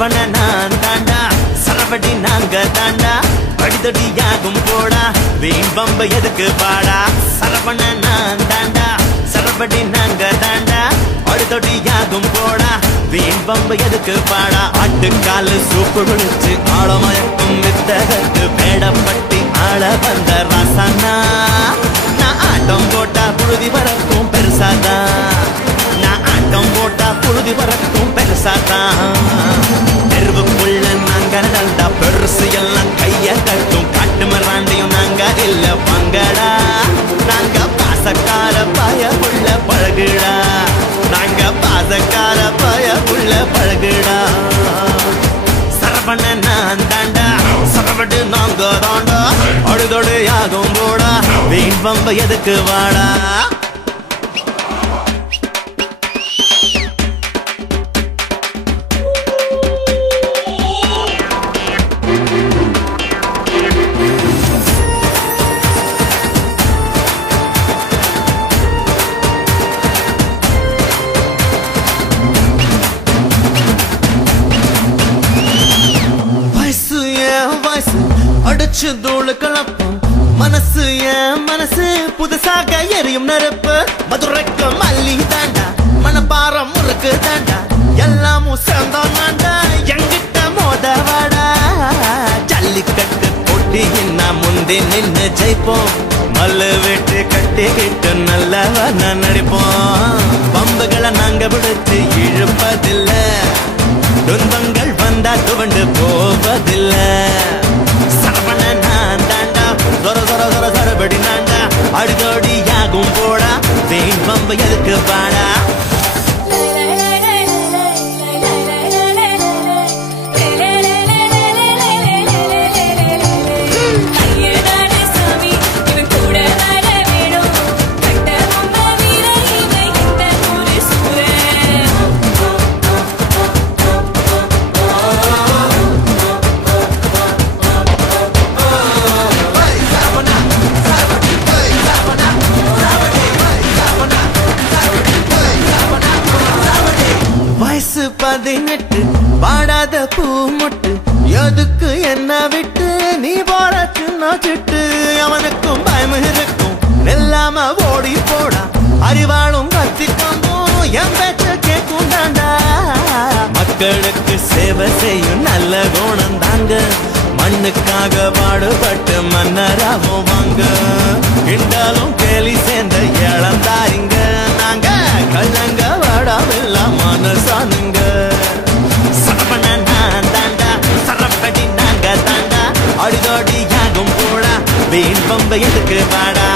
சரவண நான் தாண்டா சரவடி நாங்க தாண்டா அடிதடியாகும் போடா வீண் பம்ப எதுக்கு பாடா சரவண நான் தாண்டா சரவடி நாங்க தாண்டா அடிதடியாகும் போடா வீண் பம்ப எதுக்கு பாடா ஆட்டுக்காலு சூப்பு குளிச்சு ஆழமயக்கும் வித்தகத்து மேடப்பட்டி ஆள வந்த ராசானா நான் ஆட்டம் போட்டா புழுதி பறக்கும் பெருசாதான் நான் ஆட்டம் போட்டா புழுதி பறக்கும் பெருசாதான் தெருவுக்குள்ள நாங்க நடந்தா பெருசு எல்லாம் கைய கட்டும் காட்டு மராண்டியும் நாங்க இல்ல பங்கடா நாங்க பாசக்கார பயமுள்ள பழகுடா நாங்க பாசக்கார பயமுள்ள பழகுடா சரவண நான் தாண்டா சரவடு நாங்க தாண்டா அழுதொடு யாகும் போடா வீண் பம்ப எதுக்கு வாடா அடிச்சு தூளு கலப்பம் மனசு என் மனசு புதுசாக எரியும் நெருப்பு மதுரைக்கு மல்லி தாண்டா மனப்பாரம் முறுக்கு தாண்டா எல்லாமும் சேர்ந்தா நாண்டா எங்கிட்ட மோதவாடா ஜல்லிக்கட்டு போட்டி என்ன முந்தி நின்று ஜெயிப்போம் மல்லு வெட்டு கட்டிக்கிட்டு நல்லவன நடிப்போம் பம்புகளை நாங்க பிடிச்சு இழுப்பதில்ல துன்பங்கள் வந்தா துவண்டு போவதில்லை சரவண நான் தாண்டா சொர சொர சொர சொரபடி நாண்டா அடிதோடி யாகும் போடா வீண் பம்ப எதுக்கு பாடா வயசு 18 பாடாத பூ மொட்டு எதுக்கு என்ன விட்டு நீ போற சின்ன சிட்டு அவனுக்கும் பயம் இருக்கும் நெல்லாம ஓடி போடா அறிவாளும் கத்திக்கொண்டும் என் பேச்ச கேட்கும் தாண்டா மக்களுக்கு சேவை செய்யும் நல்ல குணம் தாங்க மண்ணுக்காக பாடுபட்டு மன்னராவும் வாங்க கிண்டாலும் கேலி சேர்ந்த இழந்தாரிங்க நாங்க கள்ளங்க வாடாவில்ல மனசானுங்க சரவண நான் தாண்டா சரப்படி நாங்க தாண்டா அடிதோடி யாகும் போடா வீண் பம்ப எதுக்கு வாடா